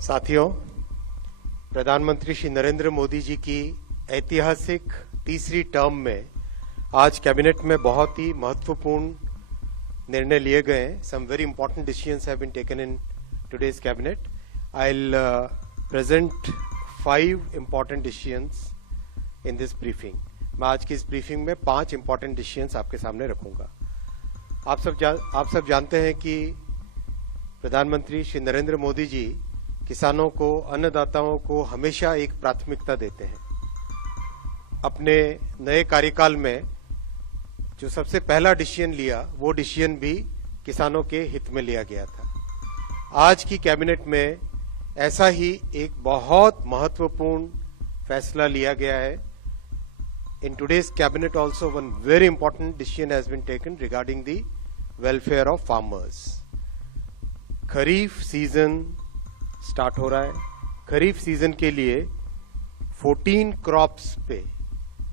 साथियों, प्रधानमंत्री श्री नरेंद्र मोदी जी की ऐतिहासिक तीसरी टर्म में आज कैबिनेट में बहुत ही महत्वपूर्ण निर्णय लिए गए हैं. Some very important decisions have been taken in today's cabinet. I will present 5 important decisions in this briefing. मैं आज की इस ब्रीफिंग में 5 इंपॉर्टेंट डिसीजंस आपके सामने रखूंगा. आप सब जानते हैं कि प्रधानमंत्री श्री नरेंद्र मोदी जी किसानों को, अन्नदाताओं को हमेशा एक प्राथमिकता देते हैं. अपने नए कार्यकाल में जो सबसे पहला डिसीजन लिया, वो डिसीजन भी किसानों के हित में लिया गया था. आज की कैबिनेट में ऐसा ही एक बहुत महत्वपूर्ण फैसला लिया गया है. In today's cabinet also one very important decision has been taken regarding the welfare of farmers. Kharif season start हो रहा है. खरीफ सीजन के लिए 14 क्रॉप्स पे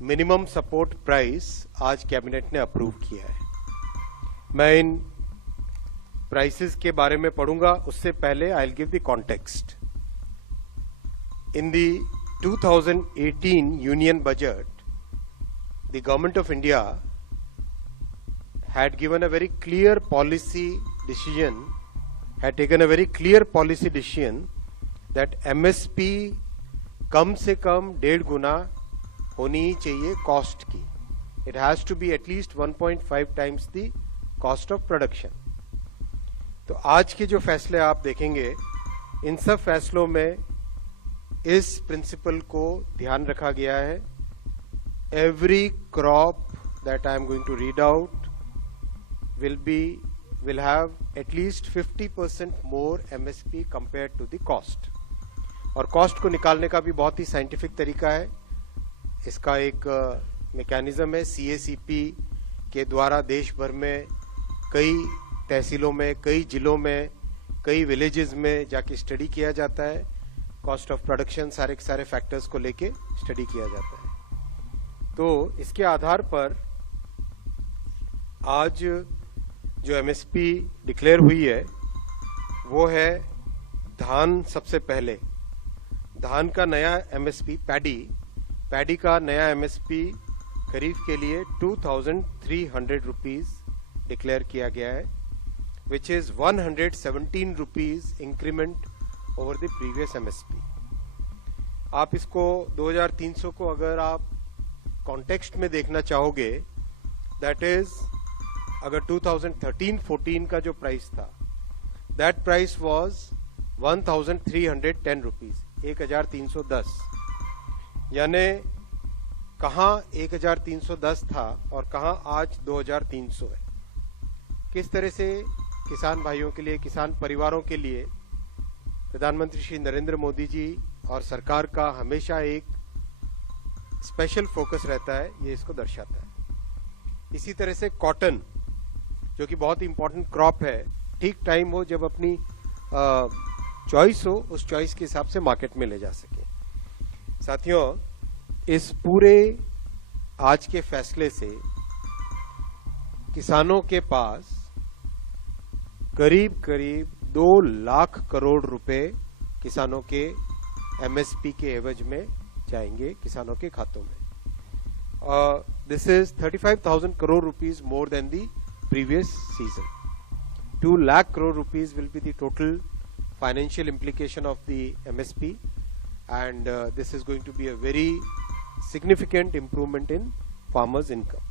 मिनिमम सपोर्ट प्राइस आज कैबिनेट ने अप्रूव किया है. मैं इन प्राइसेस के बारे में पढ़ूंगा, उससे पहले I will give the context. In the 2018 union budget, the government of India had given a very clear policy decision, had taken a very clear policy decision that MSP कम से कम 1.5 गुना होनी ही चाहिए कॉस्ट की. It has to be at least 1.5 times the cost of production. तो आज के जो फैसले आप देखेंगे, इन सब फैसलों में इस प्रिंसिपल को ध्यान रखा गया है. Every crop that I am going to read out will have at least 50% more MSP compared to the cost. और कॉस्ट को निकालने का भी बहुत ही साइंटिफिक तरीका है. इसका एक मैकेनिज्म है. CACP के द्वारा देश भर में कई तहसीलों में, कई जिलों में, कई विलेजेस में जाके स्टडी किया जाता है. कॉस्ट ऑफ प्रोडक्शन, सारे फैक्टर्स को लेके स्टडी किया जाता है. तो इसके आधार पर आज जो MSP डिक्लेयर हुई है वो है धान. सबसे पहले धान का नया MSP, पैडी का नया MSP खरीफ के लिए 2,300 रुपीज डिक्लेयर किया गया है, which is 117 rupees increment over the previous MSP. आप इसको 2,300 को अगर आप कॉन्टेक्स्ट में देखना चाहोगे, दैट इज अगर 2013-14 का जो प्राइस था, दैट प्राइस वाज 1,310 रुपीज, 1,310. यानी कहां 1,310 था और कहां आज 2,300 है. किस तरह से किसान भाइयों के लिए, किसान परिवारों के लिए प्रधानमंत्री श्री नरेंद्र मोदी जी और सरकार का हमेशा एक स्पेशल फोकस रहता है, ये इसको दर्शाता है. इसी तरह से कॉटन, जो कि बहुत ही इंपॉर्टेंट क्रॉप है, ठीक टाइम हो जब अपनी चॉइस हो, उस चॉइस के हिसाब से मार्केट में ले जा सके. साथियों, इस पूरे आज के फैसले से किसानों के पास करीब 2 लाख करोड़ रुपए किसानों के MSP के एवज में जाएंगे किसानों के खातों में. This is 35,000 crore rupees more than the previous season. 2 lakh crore rupees will be the total financial implication of the MSP, and this is going to be a very significant improvement in farmers' income.